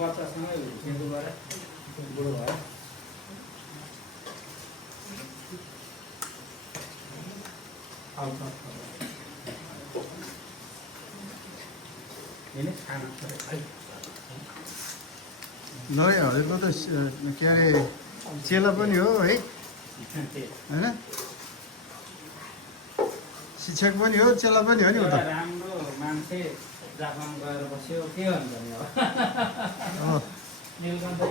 बच्चासँगै हुर्किएको भएर बुढो भयो नरहेको त के अरे चेला पनि हो है होइन शिक्षक पनि हो चेला पनि हो नि उता राम्रो मान्छे जापान गएर बस्यो के भन्छ नि अब